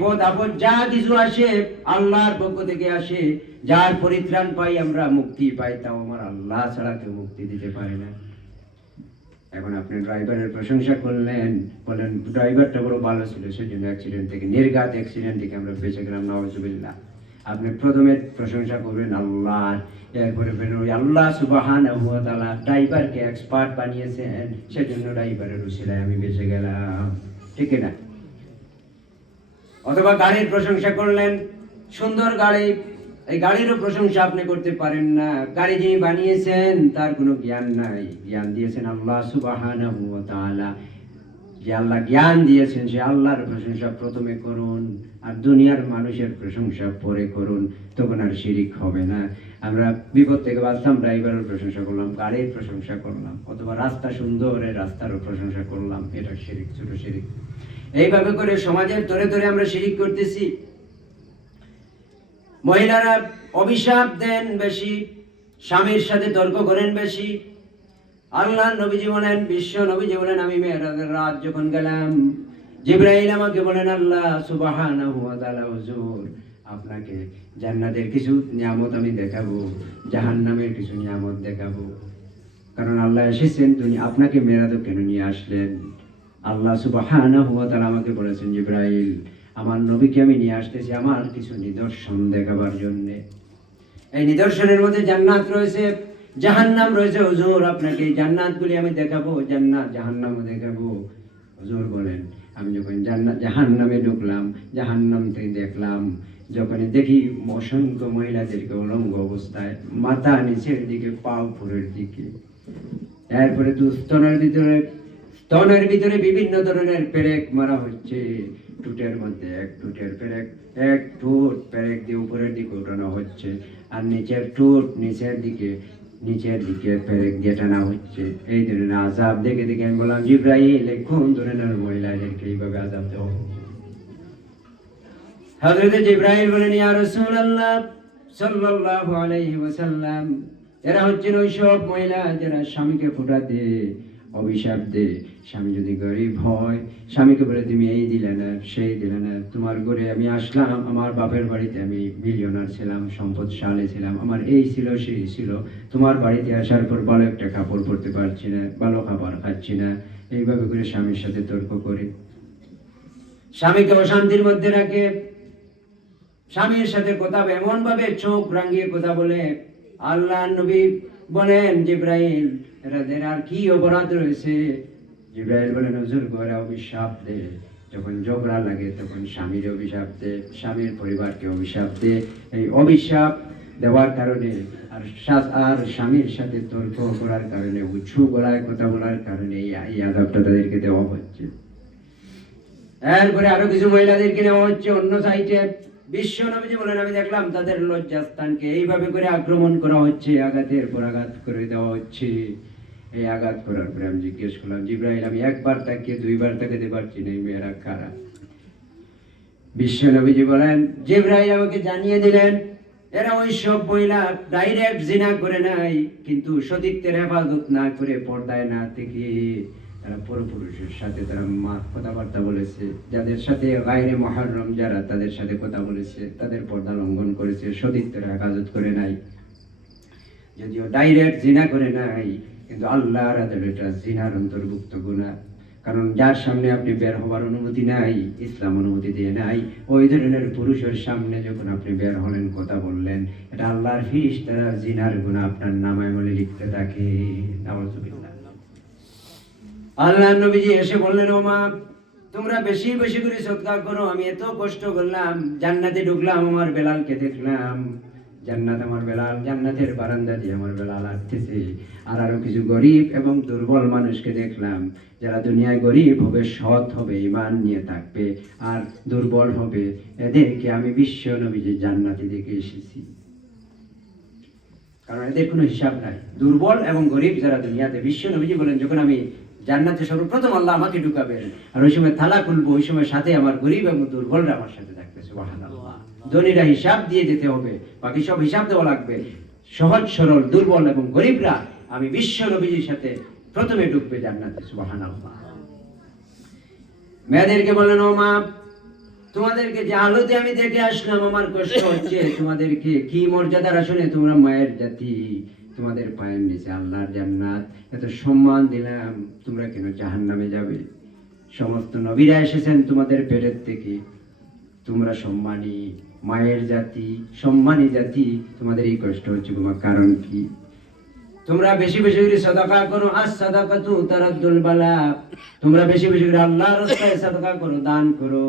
বিপদ যা কিছু আসে, আল্লাহর পক্ষ থেকে আসে, যার পরিত্রাণ পাই আমরা মুক্তি পাই, তাও আমার আল্লাহ ছাড়া কেউ মুক্তি দিতে পারে না। এখন আপনি ড্রাইভারের প্রশংসা করলেন ড্রাইভারটা বড় ভালো ছিল, সেজন্য অ্যাক্সিডেন্ট থেকে, নির্ঘাত অ্যাক্সিডেন্ট থেকে আমরা বেঁচে গেলাম নওয়াজুবিল্লাহ আপনি প্রথমে প্রশংসা করবেন আল্লাহ এরপরে ওই আল্লাহ সুবাহান ড্রাইভারকে এক্সপার্ট বানিয়েছেন, সেজন্য ড্রাইভারের উচিলায় আমি বেঁচে গেলাম। ঠিক না? অথবা গাড়ির প্রশংসা করলেন, সুন্দর গাড়ি, এই গাড়িরও প্রশংসা আপনি করতে পারেন না। গাড়ি যিনি বানিয়েছেন, তার কোনো জ্ঞান নাই। জ্ঞান দিয়েছেন আল্লাহ তাআলা। যে আল্লাহ জ্ঞান দিয়েছেন, সে আল্লাহর প্রশংসা প্রথমে করুন, আর দুনিয়ার মানুষের প্রশংসা পরে করুন, তখন আর শিরিক হবে না। আমরা বিপদ থেকে বাঁচলাম ড্রাইভারের প্রশংসা করলাম, গাড়ির প্রশংসা করলাম, অথবা রাস্তা সুন্দর রাস্তারও প্রশংসা করলাম, এটা শিরিক, ছোট শিরিক। এইভাবে করে সমাজের তরে তরে আমরা শিরিক করতেছি। মহিলারা অভিশাপ দেন বেশি, স্বামীর সাথে তর্ক করেন বেশি। আল্লাহ নবীজি বলেন বিশ্ব নবীজি বলেন আমি মেয়েরাজের রাত যখন গেলাম জিব্রাহিল আমাকে বলেন, আল্লাহ হুজুর, আপনাকে জান্নাতের কিছু নিয়ামত আমি দেখাবো, জাহান্নামের কিছু নিয়ামত দেখাবো। কারণ আল্লাহ এসেছেন তুমি আপনাকে মেরাদও কেন নিয়ে আসলেন? আল্লাহ ওয়া তাআলা আমাকে বলেছেন, জিব্রাইল, আমার নবীকে আমি নিয়ে আসতেছি আমার কিছু নিদর্শন দেখাবার জন্যে। এই নিদর্শনের মধ্যে জান্নাত রয়েছে, জাহান্নাম রয়েছে। হুজুর, আপনাকে জান্নাতগুলি আমি দেখাবো, জান্নাত জাহান্নামও দেখাবো। হুজুর বলেন, আমি যখন জান্নাত, জাহান্নামে ঢুকলাম, জাহান্নাম থেকে দেখলাম, যখন দেখি অসংখ্য মহিলাদেরকে উলঙ্গ অবস্থায় মাথা নিচের দিকে পা ফুরের দিকে, এরপরে দু স্তনের স্তনের ভিতরে বিভিন্ন ধরনের পেরেক মারা হচ্ছে। টুটের মধ্যে এক টুটের পেরেক, এক টুট পেরেক দিয়ে উপরের দিকে উঠানো হচ্ছে আর নিচের টুট নিচের দিকে নিচের দিকে পেরেক দিয়ে টানা হচ্ছে। এই ধরনের আজাব দেখে দেখে আমি বললাম, জিব্রাইল, এই কোন ধরনের মহিলাদেরকে এইভাবে আজাব দেওয়া হচ্ছে? হযরত জিব্রাইল বলেন, ইয়া রাসূলুল্লাহ সাল্লাল্লাহু আলাইহি ওয়াসাল্লাম, এরা হচ্ছেন ওই সব মহিলা যারা স্বামীকে ফোটাতে, অভিশাপ দে স্বামী যদি গরিব হয়, স্বামীকে বলে, তুমি এই দিলে না, সেই দিলে না, তোমার ঘরে আমি আসলাম, আমার বাপের বাড়িতে আমি মিলিয়নার ছিলাম, সম্পদশালী ছিলাম, আমার এই ছিল, সেই ছিল, তোমার বাড়িতে আসার পর ভালো একটা কাপড় পরতে পারছি না, ভালো খাবার খাচ্ছি না। এইভাবে করে স্বামীর সাথে তর্ক করে। স্বামীকে অশান্তির মধ্যে রাখে। স্বামীর সাথে কথা এমন ভাবে চোখ রাঙিয়ে কথা বলে আল্লাহ নবী বলেন, জিব্রাইল এরাদের আর কি অপরাধ রয়েছে? জিব্রাইল বলেন, হুজুর, ঘরে অভিশাপ দে। যখন ঝগড়া লাগে, তখন স্বামীর অভিশাপ দে, স্বামীর পরিবারকে অভিশাপ দে। এই অভিশাপ দেওয়ার কারণে আর আর স্বামীর সাথে তর্ক করার কারণে, উঁচু গলায় কথা বলার কারণে এই আজাবটা তাদেরকে দেওয়া হচ্ছে। এরপরে আরও কিছু মহিলাদেরকে নেওয়া হচ্ছে অন্য সাইটে। বিশ্ব নবীজি বলেন, আমি দেখলাম তাদের লজ্জাস্থানকে এইভাবে করে আক্রমণ করা হচ্ছে, আঘাতের পর আঘাত করে দেওয়া হচ্ছে। এই আঘাত করার পরে আমি জিজ্ঞেস করলাম জিব্রাহিল আমি একবার তাকিয়ে দুইবার তাকাতে পারছি না, এই মেয়েরা কারা? বিশ্ব নবীজি বলেন জিব্রাহিল আমাকে জানিয়ে দিলেন, এরা ওই সব মহিলা ডাইরেক্ট জিনা করে নাই, কিন্তু সতীত্বের হেফাজত না করে পর্দায় না থেকে তারা পরপুরুষের সাথে তারা মা কথাবার্তা বলেছে। যাদের সাথে বাইরে মহারম যারা, তাদের সাথে কথা বলেছে, তাদের পর্দা লঙ্ঘন করেছে, সতীত্বের হেফাজত করে নাই। যদিও ডাইরেক্ট জিনা করে নাই কিন্তু আল্লাহর আদালত এটা জিনার অন্তর্ভুক্ত গুণা কারণ যার সামনে আপনি বের হওয়ার অনুমতি নাই, ইসলাম অনুমতি দিয়ে নাই, ওই ধরনের পুরুষের সামনে যখন আপনি বের হলেন, কথা বললেন, এটা আল্লাহর ফিস তারা জিনার গুণা আপনার নামায় বলে লিখতে থাকে। আল্লাহ নবীজি এসে বললেন, ও তোমরা বেশি বেশি করে সৎকার করো, আমি এত কষ্ট করলাম, জান্নাতে ঢুকলাম, আমার বেলালকে দেখলাম। জান্নাত আমার বেলাল, জান্নাতের বারান্দা দিয়ে আমার বেলাল আসতেছে। আর আরও কিছু গরিব এবং দুর্বল মানুষকে দেখলাম, যারা দুনিয়ায় গরিব হবে, সৎ হবে ইমান নিয়ে থাকবে, আর দুর্বল হবে। এদেরকে আমি বিশ্ব নবীজি জান্নাতে দেখে এসেছি। কারণ এদের কোনো হিসাব নাই। দুর্বল এবং গরিব যারা দুনিয়াতে, বিশ্ব নবীজি বলেন, যখন আমি জান্নাতে সর্বপ্রথম আল্লাহ আমাকে ঢুকাবেন। আর ওই সময় থালা খুলবো ওই সময় সাথে আমার গরিব এবং দুর্বলরা আমার সাথে থাকবে ধনীরা হিসাব দিয়ে যেতে হবে, বাকি সব হিসাব দেওয়া লাগবে। সহজ, সরল, দুর্বল এবং গরিবরা আমি বিশ্ব নবীজির সাথে প্রথমে ঢুকবে জান্নাতে, সুবহানাল্লাহ। মেয়েদেরকে বললেন ও মা, তোমাদেরকে যে আলোতে আমি দেখে আসলাম, আমার কষ্ট হচ্ছে। তোমাদেরকে কি মর্যাদার আসলে তোমরা মায়ের জাতি? তোমাদের পায়ের নিচে আল্লাহর জান্নাত। এত সম্মান দিলাম, তোমরা কেন জাহান নামে যাবে? সমস্ত নবীরা এসেছেন তোমাদের পেটের থেকে। তোমরা সম্মানী, মায়ের জাতি, সম্মানী জাতি তোমাদের এই কষ্ট হচ্ছে তোমার কারণ কি? তোমরা বেশি বেশি করে সদাকা করো, আজ সদাকা তু তারাদ্দুল বালা। তোমরা বেশি বেশি করে আল্লাহর রাস্তায় সদাকা করো, দান করো।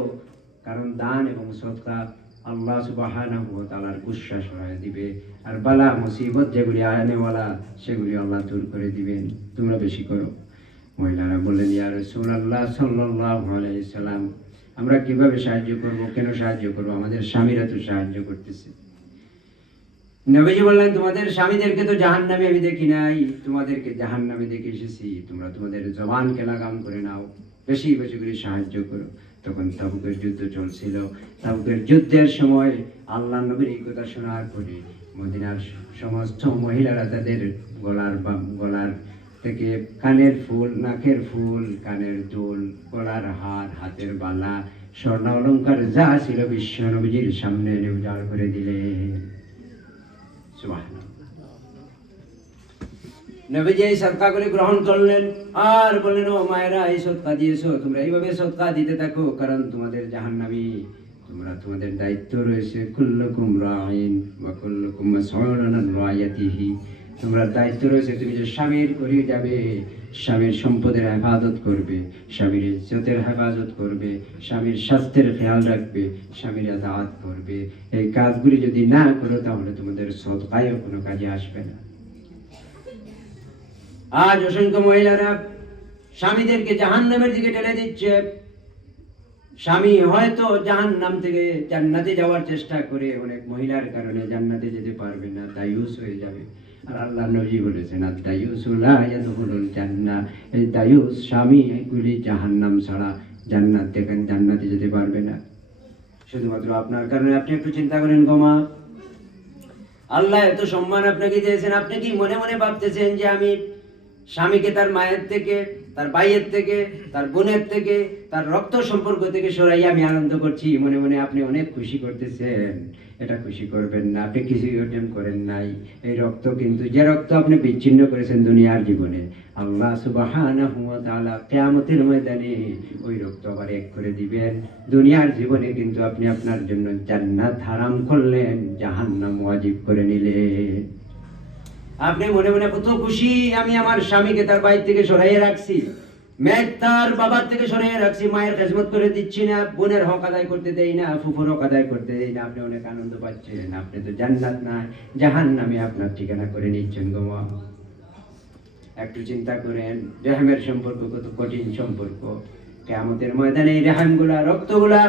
কারণ দান এবং সদকা আল্লাহ তাআলার গুসা সহায় দিবে। আর বালা, মুসিবত যেগুলি আনেওয়ালা সেগুলি আল্লাহ দূর করে দিবেন। তোমরা বেশি করো। মহিলারা বললেন, ইয়া রাসূলুল্লাহ সাল্লাল্লাহু আলাইহি সাল্লাম, আমরা কীভাবে সাহায্য করব? কেন সাহায্য করব? আমাদের স্বামীরা তো সাহায্য করতেছে। নবীজি বললেন, তোমাদের স্বামীদেরকে তো জাহান নামে আমি দেখি নাই। তোমাদেরকে জাহান নামে দেখে এসেছি। তোমরা তোমাদের জবানকে লাগাম করে নাও। বেশি বেশি করে সাহায্য করো। তখন তাবুকের যুদ্ধ চলছিল তাবুকের যুদ্ধের সময় আল্লাহ নবীর এই কথা শোনার পরে মদিনার সমস্ত মহিলারা তাদের গলার বা- গলার থেকে কানের ফুল, নাকের ফুল, কানের দুল, গলার হার, হাতের বালা, স্বর্ণ অলঙ্কার যা ছিল বিশ্ব নবীজির সামনে এনে উজাড় করে দিলেন সুবহানাল্লাহ। নবীজি এই সদকাগুলি গ্রহণ করলেন। আর বললেন, ও মায়েরা, এই সদকা দিয়েছ, তোমরা এইভাবে সদকা দিতে থাকো, কারণ তোমাদের জাহান্নামী, তোমরা তোমাদের দায়িত্ব রয়েছে। কুল্লুকুম রাইন ওয়া কুল্লুকুম রায়াতিহি তোমরা দায়িত্ব রয়েছে, তুমি যে স্বামীর করে যাবে, স্বামীর সম্পদের হেফাজত করবে, স্বামীর ইজ্জতের হেফাজত করবে, স্বামীর স্বাস্থ্যের খেয়াল রাখবে, স্বামীর আদাত করবে। এই কাজগুলি যদি না করো, তাহলে তোমাদের সদকায়ও কোনো কাজে আসবে না। আজ অসংখ্য মহিলারা স্বামীদেরকে জাহান নামের দিকে ঠেলে দিচ্ছে। স্বামী হয়তো জাহান নাম থেকে জান্নাতে যাওয়ার চেষ্টা করে অনেক মহিলার কারণে জান্নাতে যেতে পারবে না, দায়ুস হয়ে যাবে। আর আল্লাহ নবী বলেছেন আর দায়ুস উলায়াদুল জান্না এই দায়ুস স্বামী এগুলি জাহান্নাম ছাড়া জান্নাত দেখেন জান্নাতে যেতে পারবে না। শুধুমাত্র আপনার কারণে আপনি একটু চিন্তা করেন গোমা আল্লাহ এত সম্মান আপনাকে দিয়েছেন, আপনি কি মনে মনে ভাবতেছেন যে আমি স্বামীকে তার মায়ের থেকে, তার ভাইয়ের থেকে, তার বোনের থেকে, তার রক্ত সম্পর্ক থেকে সরাই আমি আনন্দ করছি। মনে মনে আপনি অনেক খুশি করতেছেন। এটা খুশি করবেন না, আপনি কিছুই অর্জন করেন নাই। এই রক্ত কিন্তু, যে রক্ত আপনি বিচ্ছিন্ন করেছেন দুনিয়ার জীবনে, আল্লাহ তাআলা কিয়ামতের ময়দানে ওই রক্ত আবার এক করে দিবেন। দুনিয়ার জীবনে কিন্তু আপনি আপনার জন্য জান্নাত হারাম করলেন, জাহান্নাম ওয়াজিব করে নিলেন। আপনি মনে মনে কত খুশি আমি আমার স্বামীকে তার বাড়ি থেকে সরাইয়ে রাখছি। মেয়ে তার বাবার থেকে সরাইয়ে রাখছি, মায়ের খেজমত করে দিচ্ছি না, বোনের হক আদায় করতে দেই না, ফুফুর হক আদায় করতে দেই না। আপনি অনেক আনন্দ পাচ্ছেন, আপনি তো জান্নাত না জাহান নামে আপনার ঠিকানা করে নিচ্ছেন গোমা একটু চিন্তা করেন, রেহামের সম্পর্ক কত কঠিন সম্পর্ক। কেয়ামতের ময়দানে এই রেহামগুলা, রক্তগুলা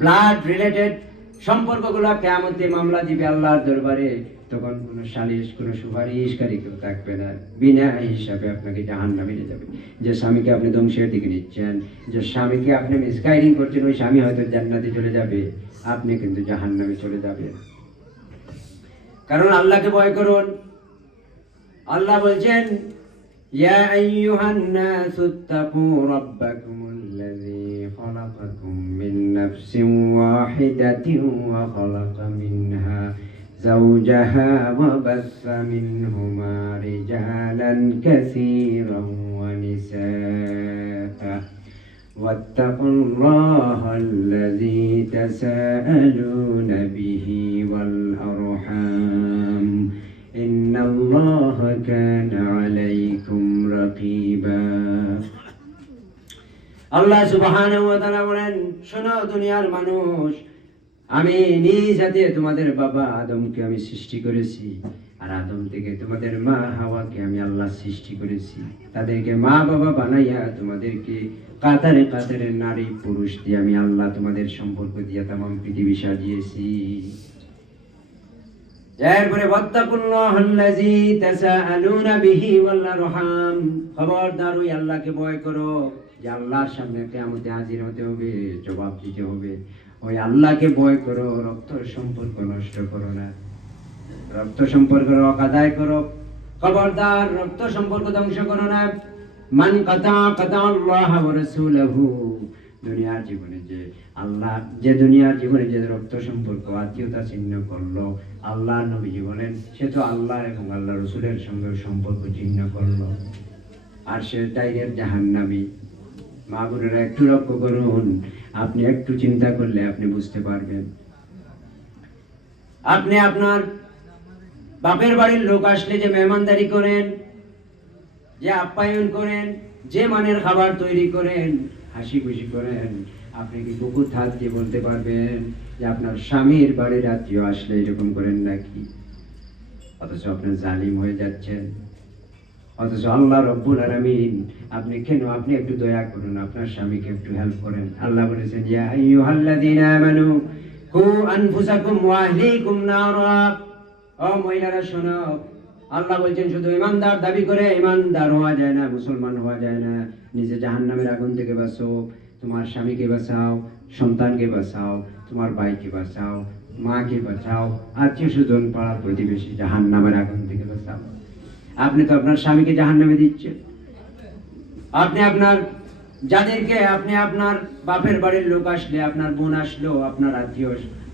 ব্লাড রিলেটেড সম্পর্কগুলা কেয়ামতে মামলা দিবে আল্লাহর দরবারে। তখন কোনো সালিশ কোনো সুপারিশকারী কেউ থাকবে না বিনা হিসাবে আপনাকে জাহান নামে নিয়ে যাবে যে স্বামীকে আপনি ধ্বংসের দিকে নিচ্ছেন যে স্বামীকে আপনি মিসগাইডিং করছেন ওই স্বামী হয়তো জান্নাতে চলে যাবে আপনি কিন্তু জাহান নামে চলে যাবে কারণ আল্লাহকে ভয় করুন আল্লাহ বলছেন يا أيها الناس اتقوا ربكم الذي خلقكم من نفس واحدة وخلق منها زوجها وبث منهما رجالا كثيرا ونساء واتقوا الله الذي تساءلون به والأرحام إن الله كان عليكم رقيبا আল্লাহ সুবহানাহু ওয়া তাআলা বলেন শোনো দুনিয়ার মানুষ আমি নিজ হাতে তোমাদের বাবা আদমকে আমি সৃষ্টি করেছি, আর আদম থেকে তোমাদের মা হাওয়াকে আমি আল্লাহ সৃষ্টি করেছি। তাদেরকে মা বাবা বানাইয়া তোমাদেরকে কাতারে কাতারে নারী পুরুষ দিয়ে আমি আল্লাহ তোমাদের সম্পর্ক দিয়ে তাম পৃথিবী সাজিয়েছি। এরপরে খবরদার ওই আল্লাহকে ভয় করো, যে আল্লাহর সামনে কিয়ামতে হাজির হতে হবে, জবাব দিতে হবে। ওই আল্লাহকে ভয় করো, রক্ত সম্পর্ক নষ্ট করো না। রক্ত সম্পর্ক রক আদায় করো। খবরদার, রক্ত সম্পর্ক ধ্বংস করো না। মান কাতা কাতা আল্লাহ রাসূলহু। দুনিয়ার জীবনে যে আল্লাহ, যে দুনিয়ার জীবনে যে রক্ত সম্পর্ক আত্মীয়তা চিহ্ন করল, আল্লাহ নবী বলেন, সে তো আল্লাহ এবং আল্লাহ রসুলের সঙ্গে সম্পর্ক চিহ্ন করল। আর সে টাইগের জাহান্নামী। মা বোনেরা একটু লক্ষ্য করুন আপনি একটু চিন্তা করলে আপনি বুঝতে পারবেন। আপনি আপনার বাপের বাড়ির লোক আসলে যে মেহমানদারি করেন, যে আপ্যায়ন করেন, যে মানের খাবার তৈরি করেন, হাসি খুশি করেন, আপনি কি কুকুর হাত দিয়ে বলতে পারবেন যে আপনার স্বামীর বাড়ির আত্মীয় আসলে এরকম করেন নাকি? অথচ আপনার জালিম হয়ে যাচ্ছেন। অথচ আল্লাহ রব্বুল আলামিন, আপনি কেন, আপনি একটু দয়া করুন, আপনার স্বামীকে একটু হেল্প করেন। আল্লাহ বলেছেন, ইয়া কু আনফুসাকুম ওয়া নারা। ও মহিলারা, শোনো, আল্লাহ বলছেন, শুধু ইমানদার দাবি করে ইমানদার হওয়া যায় না, মুসলমান হওয়া যায় না। নিজে জাহান্নামের আগুন থেকে বাঁচো, তোমার স্বামীকে বাঁচাও, সন্তানকে বাঁচাও, তোমার ভাইকে বাঁচাও, মাকে বাঁচাও আত্মীয় স্বজন পাড়ার প্রতিবেশী জাহান্নামের আগুন থেকে বাঁচাও। আপনি তো আপনার স্বামীকে জাহান নামে দিচ্ছেন। আপনি আপনার যাদেরকে, আপনি আপনার বাপের বাড়ির লোক আসলে, আপনার বোন আসলো, আপনার আত্মীয়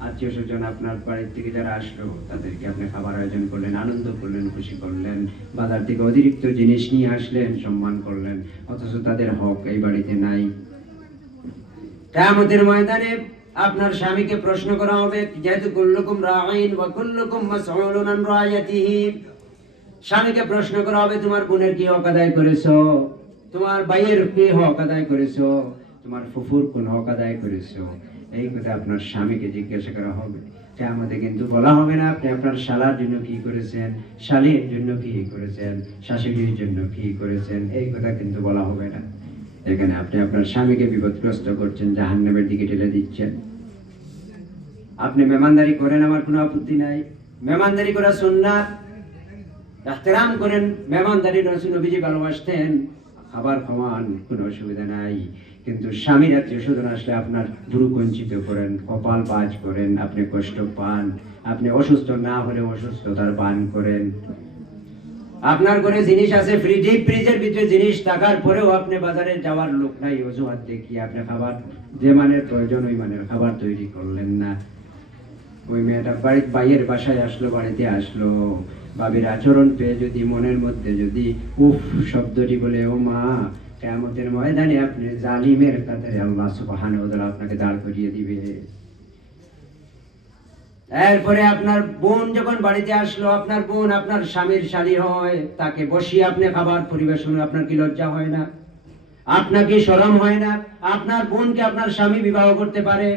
আত্মীয় স্বজন আপনার বাড়ির থেকে যারা আসলো, তাদেরকে আপনি খাবার আয়োজন করলেন, আনন্দ করলেন, খুশি করলেন, বাজার থেকে অতিরিক্ত জিনিস নিয়ে আসলেন, সম্মান করলেন, অথচ তাদের হক এই বাড়িতে নাই। কিয়ামতের ময়দানে আপনার স্বামীকে প্রশ্ন করা হবে যেহেতু কুল্লুকুম রাঈন বা কুল্লুকুম মাসউলুন আন রায়াতিহি স্বামীকে প্রশ্ন করা হবে তোমার বোনের কি হক আদায় করেছ? তোমার ভাইয়ের কি হক আদায় করেছ? তোমার ফুফুর কোন হক আদায় করেছ? এই কথা আপনার স্বামীকে জিজ্ঞাসা করা হবে। আমাদের কিন্তু বলা হবে না, আপনি আপনার শালার জন্য কি করেছেন শালীর জন্য কি করেছেন, শাশুড়ির জন্য কি করেছেন, এই কথা কিন্তু বলা হবে না। এখানে আপনি আপনার স্বামীকে বিপদগ্রস্ত করছেন, জাহান্নামের দিকে ঠেলে দিচ্ছেন। আপনি মেমানদারি করেন, আমার কোনো আপত্তি নাই। মেমানদারি করা সুন্নাত এহতেরাম করেন, মেহমানদারি রসুল নবীজি ভালোবাসতেন, খাবার খাওয়ান, কোনো অসুবিধা নাই। কিন্তু স্বামীর স্বজন আসলে আপনার ভুরু কঞ্চিত করেন, কপাল বাজ করেন, আপনি কষ্ট পান, আপনি অসুস্থ না হলে অসুস্থতার পান করেন। আপনার ঘরে জিনিস আছে ফ্রিজ ফ্রিজের ভিতরে জিনিস থাকার পরেও আপনি বাজারে যাওয়ার লোক নাই, অজুহাত দেখিয়ে আপনি খাবার যে মানের প্রয়োজন, ওই মানের খাবার তৈরি করলেন না। ওই মেয়েটা বাড়ির বাইয়ের বাসায় আসলো, বাড়িতে আসলো। বাবির আচরণ পেয়ে যদি মনের মধ্যে যদি উফ শব্দটি বলে, ও মা কেমতের ময়দানে আপনি জালিমের কাতারে আল্লাহ সুবহান আপনাকে দাঁড় করিয়ে দিবে। এরপরে আপনার বোন যখন বাড়িতে আসলো, আপনার বোন আপনার স্বামীর শালী হয়, তাকে বসিয়ে আপনি খাবার পরিবেশন, আপনার কি লজ্জা হয় না? আপনার কি শরম হয় না? আপনার বোনকে আপনার স্বামী বিবাহ করতে পারে?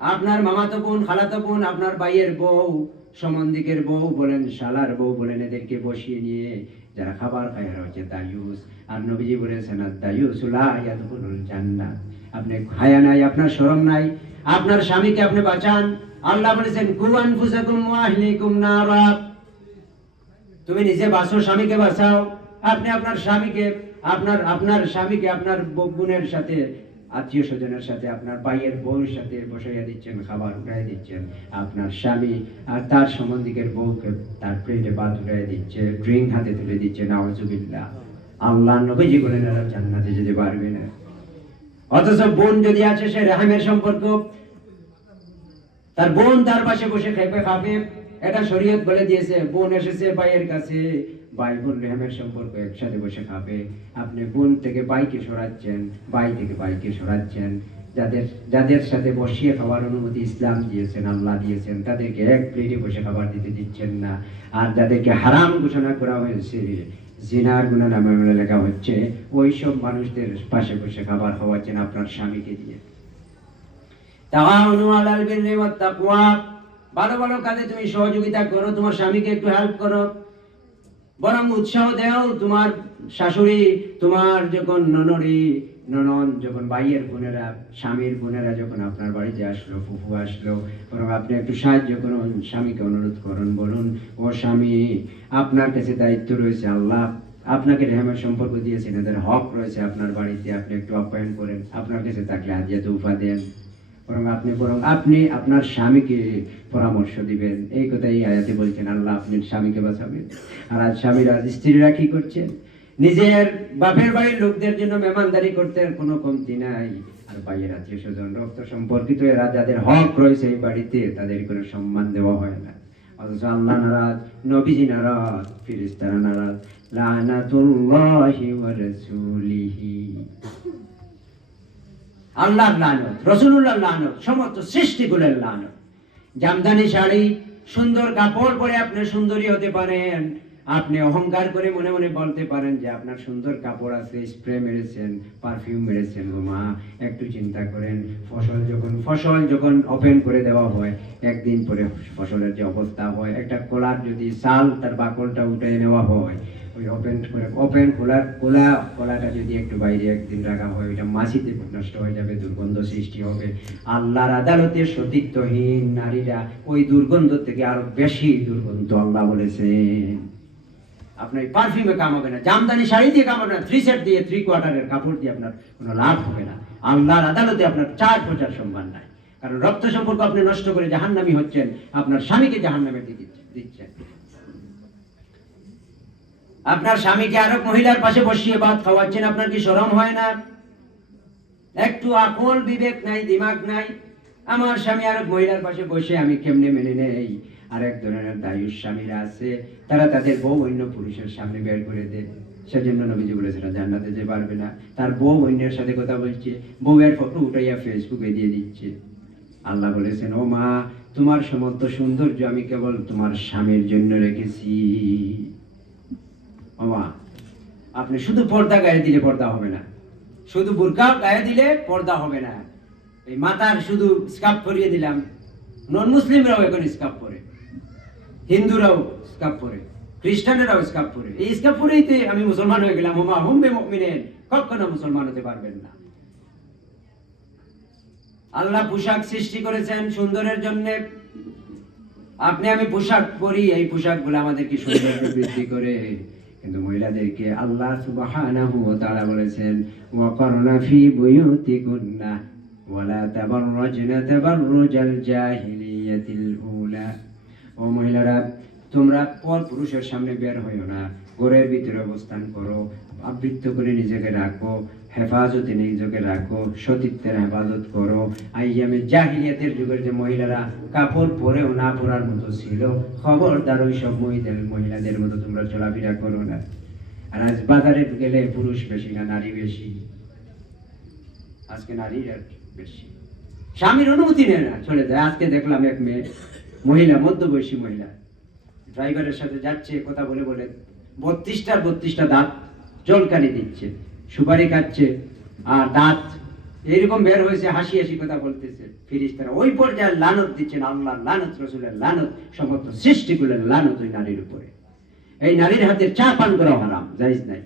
আপনার মামাতো বোন, খালাতো বোন, আপনার ভাইয়ের বউ সমন্দিকের বউ বলেন, শালার বউ বলেন, এদেরকে বসিয়ে নিয়ে যারা খাবার খায়, এরা হচ্ছে দায়ুস। আর নবীজি বলেছেন আর দায়ুস জান্নাত। আপনি খায়া নাই, আপনার শরম নাই, আপনার স্বামীকে আপনি বাঁচান। আল্লাহ বলেছেন, কু আনফুসাকুম ওয়া আহলিকুম নারা। তুমি নিজে বাঁচো, স্বামীকে বাঁচাও। আপনি আপনার স্বামীকে, আপনার আপনার স্বামীকে, আপনার বোনের সাথে আত্মীয় স্বজনের সাথে আপনার ভাইয়ের বউর সাথে বসাইয়া দিচ্ছেন, খাবার উঠাই দিচ্ছেন, আপনার স্বামী আর তার সম্বন্ধিকের বউকে তার প্লেটে ভাত উঠাই দিচ্ছে, ড্রিঙ্ক হাতে তুলে দিচ্ছে, নাওজুবিল্লাহ। আল্লাহ নবীজি বলেন এরা জান্নাতে যেতে পারবে না। অথচ বোন যদি আছে সে রেহামের সম্পর্ক। তার বোন তার পাশে বসে খেপে খাবে। এটা শরীয়ত বলে দিয়েছে, বোন এসেছে ভাইয়ের কাছে। ভাই রেহামের সম্পর্ক একসাথে বসে খাবে আপনি বোন থেকে বাইকে সরাচ্ছেন ভাই থেকে বাইকে সরাচ্ছেন, যাদের যাদের সাথে বসিয়ে খাওয়ার অনুমতি ইসলাম দিয়েছেন আল্লাহ দিয়েছেন, তাদেরকে এক প্লেটে বসে খাবার দিতে দিচ্ছেন না। আর যাদেরকে হারাম ঘোষণা করা হয়েছে, জিনার গুণা নামে লেখা হচ্ছে ওই সব মানুষদের পাশে বসে খাবার খাওয়াচ্ছেন আপনার স্বামীকে দিয়ে। ভালো ভালো কাজে তুমি সহযোগিতা করো, তোমার স্বামীকে একটু হেল্প করো। বরং উৎসাহ দেও তোমার শাশুড়ি, তোমার যখন ননরি, ননন যখন ভাইয়ের বোনেরা, স্বামীর বোনেরা যখন আপনার বাড়িতে আসলো, ফুফু আসলো, বরং আপনি একটু সাহায্য করুন, স্বামীকে অনুরোধ করুন, বলুন, ও স্বামী, আপনার কাছে দায়িত্ব রয়েছে, আল্লাহ আপনাকে রেহমের সম্পর্ক দিয়েছেন, এদের হক রয়েছে আপনার বাড়িতে, আপনি একটু আপ্যায়ন করেন, আপনার কাছে থাকলে হাদিয়া তুফা দেন। বরং আপনি বরং আপনি আপনার স্বামীকে পরামর্শ দিবেন। এই কথাই আয়াতে বলছেন, আল্লাহ আপনি স্বামীকে বাঁচাবেন। আর আজ স্বামীরা স্ত্রীরা কি করছেন? নিজের বাপের বাড়ির লোকদের জন্য মেহমানদারি করতে আর কোনো কমতি নাই। আর বাইরের আত্মীয় স্বজন রক্ত সম্পর্কিত এরা যাদের হক রয়েছে এই বাড়িতে, তাদের কোনো সম্মান দেওয়া হয় না। অথচ আল্লাহ নারাজ, নবীজি নারাজ ফিরিস্তারা নারাজ। লানাতুল্লাহি ওয়া রাসূলিহি। আল্লাহর লানত রসুল্লাহ লানত, সমস্ত সৃষ্টিগুলোর লানত। জামদানি শাড়ি, সুন্দর কাপড় পরে আপনি সুন্দরী হতে পারেন। আপনি অহংকার করে মনে মনে বলতে পারেন যে আপনার সুন্দর কাপড় আছে, স্প্রে মেরেছেন, পারফিউম মেরেছেন মা, একটু চিন্তা করেন, ফসল যখন ফসল যখন ওপেন করে দেওয়া হয়, একদিন পরে ফসলের যে অবস্থা হয়, একটা কলার যদি চাল তার বাকলটা উঠে নেওয়া হয় ওই ওপেন করে ওপেন খোলা খোলা কলাটা যদি একটু বাইরে একদিন রাখা হয়, ওইটা নষ্ট হয়ে যাবে, দুর্গন্ধ সৃষ্টি হবে। আল্লাহর আদালতে সতীত্বহীন নারীরা ওই দুর্গন্ধ থেকে আরও বেশি দুর্গন্ধ, আল্লাহ বলেছেন। আপনার পারফিউমে কাম হবে না, জামদানি শাড়ি দিয়ে কাম হবে না থ্রি সেট দিয়ে থ্রি কোয়ার্টারের কাপড় দিয়ে আপনার কোনো লাভ হবে না। আল্লাহর আদালতে আপনার চার প্রচার সম্মান নাই। কারণ রক্ত সম্পর্ক আপনি নষ্ট করে জাহান্নামি হচ্ছেন, আপনার স্বামীকে জাহান্নামে দিয়ে দিচ্ছেন- দিচ্ছেন আপনার স্বামীকে আরেক মহিলার পাশে বসিয়ে ভাত খাওয়াচ্ছেন, আপনার কি শরম হয় না? একটু আকল বিবেক নাই, দিমাগ নাই। আমার স্বামী আরেক মহিলার পাশে বসে আমি কেমনে মেনে নেই? আর এক ধরনের দায়ুষ স্বামীরা আছে, তারা তাদের বউ অন্য পুরুষের সামনে বের করে দেয় সেজন্য নবীজি বলেছেন জান্নাতে যে পারবে না। তার বউ অন্যের সাথে কথা বলছে, বউয়ের ফটো উঠাইয়া ফেসবুকে দিয়ে দিচ্ছে। আল্লাহ বলেছেন, ও মা, তোমার সমস্ত সৌন্দর্য আমি কেবল তোমার স্বামীর জন্য রেখেছি। ও মা আপনি শুধু পর্দা গায়ে দিলে পর্দা হবে না। শুধু বুরকা গায়ে দিলে পর্দা হবে না। এই মাথার শুধু স্কাপ করিয়ে দিলাম। নন মুসলিমরাও এখন স্কাপ পরে। হিন্দুরাও স্কাপ পরে। খ্রিস্টানেরাও স্কাপ পরে। এই স্কাপ পরেই তো আমি মুসলমান হয়ে গেলাম। হোমা হুম্বে মুমিনেন। কখনো মুসলমান হতে পারবেন না। আল্লাহ পোশাক সৃষ্টি করেছেন সুন্দরের জন্য। আপনি আমি পোশাক পরি, এই পোশাকগুলো আমাদেরকে সুন্দর বৃদ্ধি করে। কিন্তু মহিলাদেরকে আল্লাহ সুবহানাহু ওয়া তাআলা বলেছেন ওয়াকারনা ফি বুয়ুতিকুন্না ওয়ালা তাবাররাজনা তাবাররুজাল জাহিলিয়াতিল উলা। ও মহিলারা, তোমরা পর পুরুষের সামনে বের হইও না, ঘরের ভিতরে অবস্থান করো, আবৃত্ত করে নিজেকে রাখো হেফাজতে নিজেকে রাখো, সতীত্বের হেফাজত করো। আইয়ামে জাহিলিয়াতের যুগের যে মহিলারা কাপড় পরেও না পরার মতো ছিল, খবরদার ওই সব মহিলাদের মহিলাদের মতো তোমরা চলাফেরা করো না। আর আজ বাজারে গেলে পুরুষ বেশি না, নারী বেশি। আজকে নারীরা বেশি। স্বামীর অনুমতি নেয় না, চলে যায়। আজকে দেখলাম এক মেয়ে, মহিলা, মধ্যবয়সী মহিলা ড্রাইভারের সাথে যাচ্ছে, কথা বলে বলে, বত্রিশটা বত্রিশটা দাঁত জলকানি দিচ্ছে। সুপারি খাচ্ছে, আর দাঁত এরকম বের হয়েছে, হাসি হাসি কথা বলতেছে। ফিরিস্তারা ওই পর্যায়ে লানত দিচ্ছেন, আল্লাহ লানত, রসুলের লানত, সমস্ত সৃষ্টিগুলোর লানত ওই নারীর উপরে। এই নারীর হাতে চা পান করা হারাম জাইজ নাই?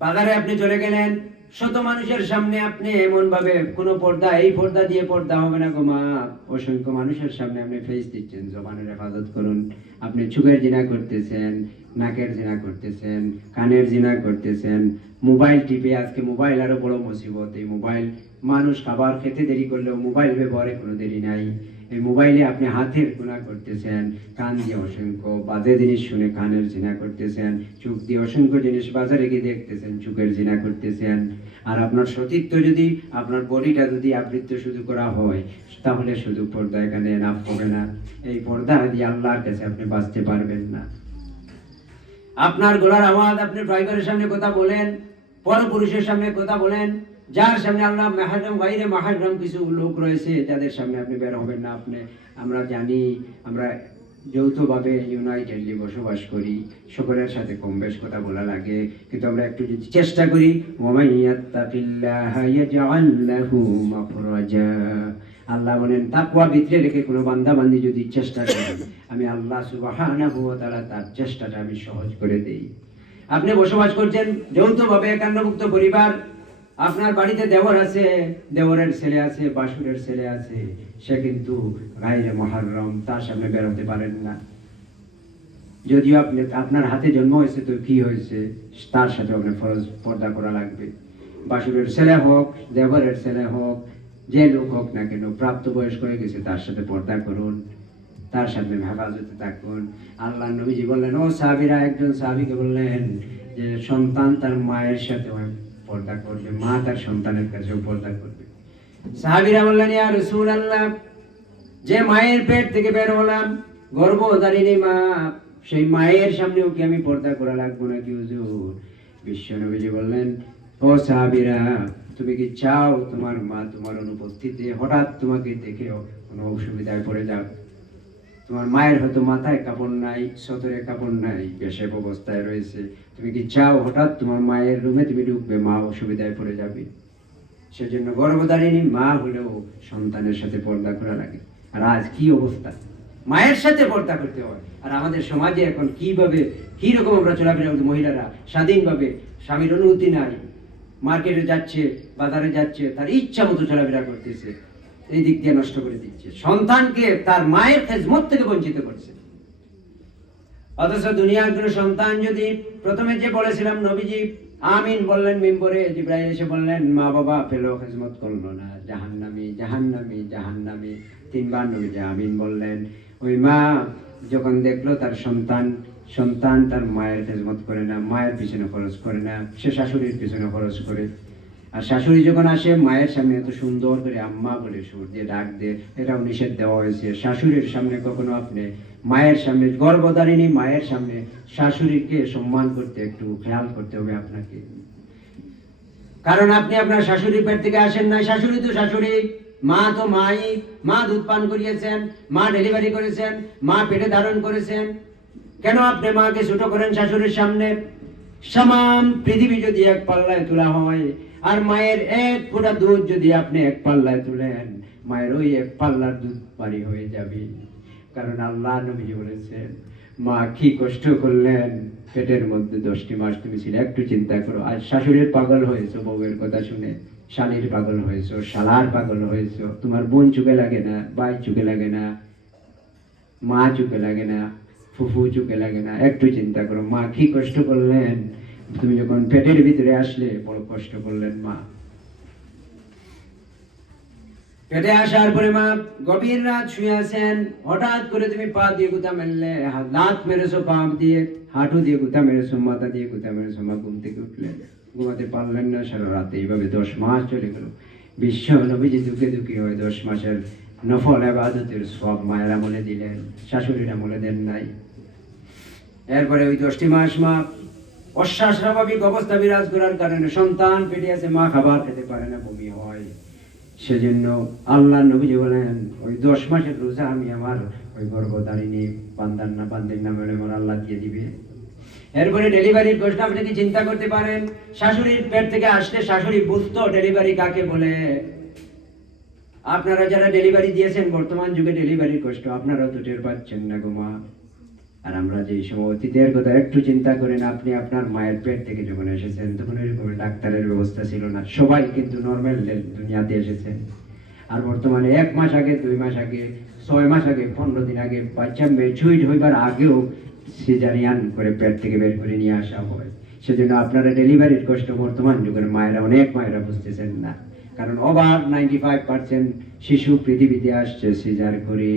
বাজারে আপনি চলে গেলেন, শত মানুষের সামনে আপনি এমন ভাবে কোনো পর্দা, এই পর্দা দিয়ে পর্দা হবে না গো মা। অসংখ্য মানুষের সামনে আপনি ফেস দিচ্ছেন, জবানের হেফাজত করুন। আপনি চুকের জিনা করতেছেন নাকের জিনা করতেছেন, কানের জিনা করতেছেন, মোবাইল টিপে আজকে মোবাইল আরও বড় মুসিবত। এই মোবাইল মানুষ খাবার খেতে দেরি করলেও মোবাইল ব্যবহারে কোনো দেরি নাই। এই মোবাইলে আপনি হাতের গুণা করতেছেন, কান দিয়ে অসংখ্য বাজে জিনিস শুনে কানের জিনা করতেছেন, চোখ দিয়ে অসংখ্য জিনিস বাজারে গিয়ে দেখতেছেন, চোখের জিনা করতেছেন। আর আপনার সতীত্ব যদি, আপনার বডিটা যদি আবৃত্ত শুধু করা হয়, তাহলে শুধু পর্দা এখানে নাফ হবে না। এই পর্দা দিয়ে আল্লাহর কাছে আপনি বাঁচতে পারবেন না। আপনার গলার আওয়াজ আপনি ড্রাইভারের সামনে কথা বলেন, পরপুরুষের সামনে কথা বলেন, যার সামনে আল্লাহ মাহারম বাইরে মাহারম কিছু লোক রয়েছে যাদের সামনে আপনি বের হবেন না আপনি। আমরা জানি, আমরা যৌথভাবে ইউনাইটেডলি বসবাস করি, সকলের সাথে কম বেশ কথা বলা লাগে, কিন্তু আমরা একটু যদি চেষ্টা করি আল্লাহ বলেন, তাকওয়া ভিতরে রেখে কোনো বান্দা বান্দি যদি চেষ্টা করে আমি আল্লাহ তাআলা তার চেষ্টাটা আমি সহজ করে দেই। আপনি বসবাস করছেন যৌথভাবে একান্নভুক্ত পরিবার। আপনার বাড়িতে দেওর আছে, দেওরের ছেলে আছে, বাসুরের ছেলে আছে। সে কিন্তু গাইরে মহারম তার সামনে বেরোতে পারেন না। যদিও আপনি, আপনার হাতে জন্ম হয়েছে তো কি হয়েছে, তার সাথে আপনার ফরজ পর্দা করা লাগবে। বাসুরের ছেলে হোক দেবরের ছেলে হোক, যে লোক হোক না কেন, প্রাপ্তবয়স্ক হয়ে গেছে, তার সাথে পর্দা করুন। তার সামনে হেফাজতে থাকুন। আল্লাহ নবীজি বললেন, ও সাহাবিরা, একজন সাহাবিকে বললেন যে, সন্তান তার মায়ের সাথে পর্দা করবে, মা তার সন্তানের কাছেও পর্দা করবে। সাহাবিরা বললেন, ইয়া রসুল আল্লাহ যে মায়ের পেট থেকে বের হলাম, গর্ভধারিণী মা, সেই মায়ের সামনেও কি আমি পর্দা করা লাগবো নাকি, হুজুর? বিশ্ব নবীজি বললেন, ও সাহাবিরা, তুমি কি চাও তোমার মা তোমার অনুপস্থিতিতে হঠাৎ তোমাকে দেখে কোনো অসুবিধায় পড়ে যাও তোমার মায়ের হয়তো মাথায় কাপড় নাই, সতরে কাপড় নাই, পেশেব অবস্থায় রয়েছে। তুমি কি চাও হঠাৎ তোমার মায়ের রুমে তুমি ঢুকবে? মা অসুবিধায় পড়ে যাবে। সেজন্য গর্ভধারিণী মা হলেও সন্তানের সাথে পর্দা করা লাগে। আর আজ কি অবস্থা? মায়ের সাথে পর্দা করতে হয়। আর আমাদের সমাজে এখন কীভাবে কি রকম আমরা চলাফেরা করছি মহিলারা? স্বাধীনভাবে স্বামীর অনুমতি নাই। মার্কেটে যাচ্ছে, বাজারে যাচ্ছে, তার ইচ্ছা মতো চলাফেরা করতেছে। এই দিক দিয়ে নষ্ট করে দিচ্ছে সন্তানকে তার মায়ের খেজমত থেকে বঞ্চিত করছে। অথচ দুনিয়ার কোনো সন্তান যদি প্রথমে যে বলেছিলাম নবীজি, আমিন বললেন মিম্বরে, জিব্রাইল এসে বললেন, মা বাবা পেল খেজমত করল না। জাহান্নামি জাহান্নামি জাহান্নামি। তিনবার নবীজি আমিন বললেন। ওই মা যখন দেখল তার সন্তান সন্তান তার মায়ের খেজমত করে না, মায়ের পিছনে খরচ করে না, সে শাশুড়ির পিছনে খরচ করে। আর শাশুড়ি যখন আসে, মায়ের সামনে এত সুন্দর করে আম্মা বলে সুর দিয়ে ডাক দিয়ে, এটাও নিষেধ দেওয়া হয়েছে। শাশুড়ির সামনে কখনো আপনি মায়ের সামনে গর্ভধারিণী, মায়ের সামনে শাশুড়িকে সম্মান করতে একটু খেয়াল করতে হবে আপনাকে। কারণ আপনি আপনার শাশুড়ির পেট থেকে আসেন না শাশুড়ি তো শাশুড়ি, মা তো মাই। মা দুধ পান করিয়েছেন, মা ডেলিভারি করেছেন, মা পেটে ধারণ করেছেন। কেন আপনি মাকে ছোট করেন শাশুড়ির সামনে? সামাম পৃথিবী যদি এক পাল্লায় তোলা হয় আর মায়ের এক ফোঁটা দুধ যদি আপনি এক পাল্লায় তুলেন, মায়ের ওই এক পাল্লার দুধ পারি হয়ে যাবে। কারণ আল্লাহ নবীজি বলেছেন, মা কি কষ্ট করলেন? পেটের মধ্যে দশটি মাস তুমি ছিল, একটু চিন্তা করো। আজ শাশুড়ির পাগল হয়েছো, বউয়ের কথা শুনে। শালির পাগল হয়েছো, শালার পাগল হয়েছো। তোমার বোন চুকে লাগে না, ভাই চুকে লাগে না, মা চুকে লাগে না, ফুফু চুকে লাগে না। একটু চিন্তা করো, মা কি কষ্ট করলেন? তুমি যখন পেটের ভিতরে আসলে বড় কষ্ট করলেন মা। পেটে আসার পরে মা গভীর রাত শুয়ে আছেন, হঠাৎ করে তুমি পা দিয়ে গুতা মেললে লাত মেরেছো পা দিয়ে, হাঁটু দিয়ে গুতা মেরেছো, মাথা দিয়ে গুতা মেরেছো, মা ঘুম থেকে উঠলেন। ঘুমাতে পারলেন না, সারা রাতে এইভাবে দশ মাস চলে গেল। বিশ্ব নবীজি দুঃখে দুঃখী হয় দশ মাসের নফল আবাদতের সব মায়েরা মনে দিলেন, শাশুড়িরা মনে দেন নাই। এরপরে ওই দশটি মাস মা অস্বাভাবিক অবস্থা বিরাজ করার কারণে সন্তান পেটে আছে, মা খাবার খেতে পারে না, বমি হয়। সেজন্য আল্লাহ নবীজি বলেন, ওই দশ মাসের রোজা আমি আমার ওই বান্দার না, বান্দির নামে আমার আল্লাহ দিয়ে দিবে। এরপরে ডেলিভারির কষ্ট আপনি কি চিন্তা করতে পারেন? শাশুড়ির পেট থেকে আসলে শাশুড়ি বুঝতো ডেলিভারি কাকে বলে। আপনারা যারা ডেলিভারি দিয়েছেন, বর্তমান যুগে ডেলিভারির কষ্ট, আপনারাও তো টের পাচ্ছেন না গো মা। আর আমরা যে সময় অতীতের কথা একটু চিন্তা করেন, আপনি আপনার মায়ের পেট থেকে যখন এসেছেন, তখন এরকম ডাক্তারের ব্যবস্থা ছিল না। সবাই কিন্তু নর্মাল দুনিয়াতে এসেছেন আর বর্তমানে এক মাস আগে, দুই মাস আগে, ছয় মাস আগে, পনেরো দিন আগে বাচ্চা মেচুইড হইবার আগেও সিজারিয়ান করে পেট থেকে বের করে নিয়ে আসা হয়। সেজন্য আপনারা ডেলিভারির কষ্ট বর্তমান যুগের মায়েরা, অনেক মায়েরা বুঝতেছেন না। কারণ ওভার নাইনটি ফাইভ পার্সেন্ট শিশু পৃথিবীতে আসছে সিজার করে।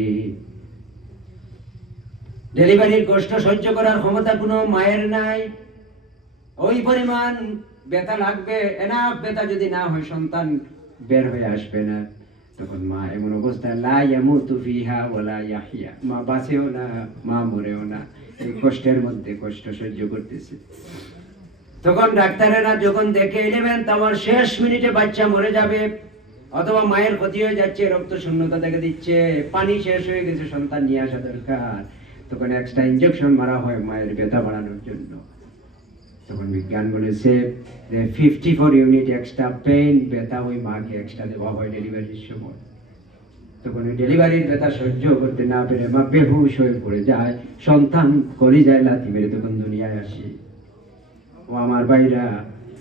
ডেলিভারির কষ্ট সহ্য করার ক্ষমতা কোনো মায়ের নাই। ওই পরিমাণ ব্যথা লাগবে এনাফ ব্যথা যদি না হয় সন্তান বের হয়ে আসবে না। তখন মা এমন অবস্থায় লা ইয়ামুতু ফিহা ওয়ালা ইয়াহিয়া। মা বাঁচেও না, মা মরেও না। এই কষ্টের মধ্যে কষ্ট সহ্য করতেছে। তখন ডাক্তারেরা যখন দেখে নেবেন তোমার শেষ মিনিটে বাচ্চা মরে যাবে, অথবা মায়ের ক্ষতি হয়ে যাচ্ছে, রক্ত শূন্যতা দেখা দিচ্ছে, পানি শেষ হয়ে গেছে, সন্তান নিয়ে আসা দরকার। তখন এক্সট্রা ইনজেকশন মারা হয় মায়ের ব্যথা বাড়ানোর জন্য। তখন বিজ্ঞান বলেছে যে fifty four unit extra pain ব্যথা ওই মাকে এক্সট্রা দেওয়া হয় ডেলিভারির সময়। তখন ওই ডেলিভারির ব্যথা সহ্য করতে না পেরে মা বেহুশ হয়ে পড়ে যায়, সন্তান করি যায় লাথি মেরে তখন দুনিয়ায় আসে। ও আমার ভাইরা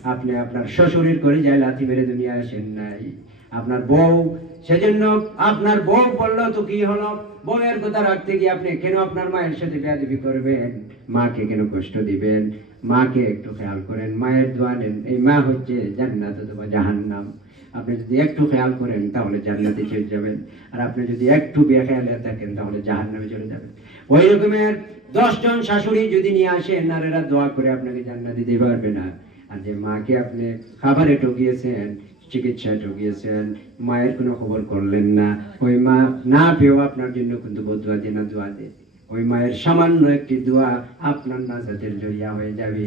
আপনি আপনার শ্বশুরের করে যায় লাথি মেরে দুনিয়ায় আসেন নাই। আপনার বউ, সেজন্য আপনার বউ বলল, তো কি হলো? বউয়ের কথা রাখতে গিয়ে আপনি কেন আপনার মায়ের সাথে বেয়াদবি করবেন? মাকে কেন কষ্ট দিবেন? মাকে একটু খেয়াল করেন, মায়ের দোয়া নেন। এই মা হচ্ছে জান্নাত অথবা জাহান্নাম। আপনি যদি একটু খেয়াল করেন, তাহলে জান্নাতে চলে যাবেন। আর আপনি যদি একটু বেখেয়ালে থাকেন, তাহলে জাহান্নামে চলে যাবেন। ওই রকমের দশজন শাশুড়ি যদি নিয়ে আসেন নারীরা দোয়া করে আপনাকে জান্নাত দিতে পারবে না। যে মাকে আপনি খাবারে ঠকিয়েছেন চিকিৎসায় ঠকিয়েছেন মায়ের কোনো খবর করলেন না। ওই মা না পেয়েও আপনার জন্য কিন্তু বদুয়া দিয়ে দোয়া দেয় ওই মায়ের সামান্য একটি দোয়া আপনার নাজাতের জড়িয়া হয়ে যাবে।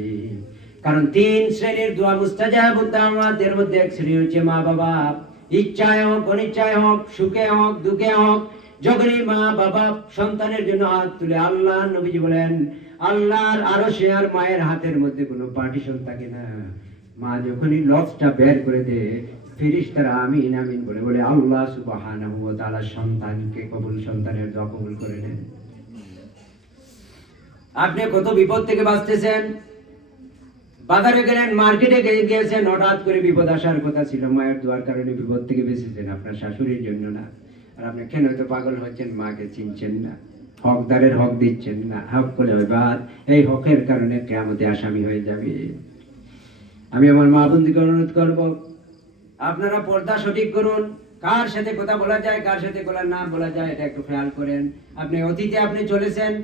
কারণ তিন শ্রেণির দোয়া মুস্তাজাব আমাদের মধ্যে এক শ্রেণি হচ্ছে মা বাবা ইচ্ছায় হোক, অনিচ্ছায় হোক, সুখে হোক, দুঃখে হোক যখনই মা বাবা সন্তানের জন্য হাত তুলে আল্লাহ নবীজি বলেন, আল্লাহর আরও সে আর মায়ের হাতের মধ্যে কোনো পার্টিশন থাকে না। মা যখনই লফটা বের করে দেয় তারা আমিন আমিন বলে বলে আল্লাহ তাআলা সন্তানকে কবুল, সন্তানের দোয়া কবুল করে নেন। আপনি কত বিপদ থেকে বাঁচতেছেন? বাজারে গেলেন, মার্কেটে গিয়েছেন, হঠাৎ করে বিপদ আসার কথা ছিল, মায়ের দোয়ার কারণে বিপদ থেকে বেঁচেছেন আপনার শাশুড়ির জন্য না। আর আপনি কেন হয়তো পাগল হচ্ছেন? মাকে চিনছেন না। হকদারের হক দিচ্ছেন না। হক করে বাদ। এই হকের কারণে কেয়ামতে আসামি হয়ে যাবে। আমি আমার মা বন্ধুকে অনুরোধ করব, আপনারা পর্দা সঠিক করুন। কার সাথে কথা বলা যায়, কার সাথে কথা না বলা যায়, এটা একটু খেয়াল করেন। আপনি অতীতে আপনি চলেছেন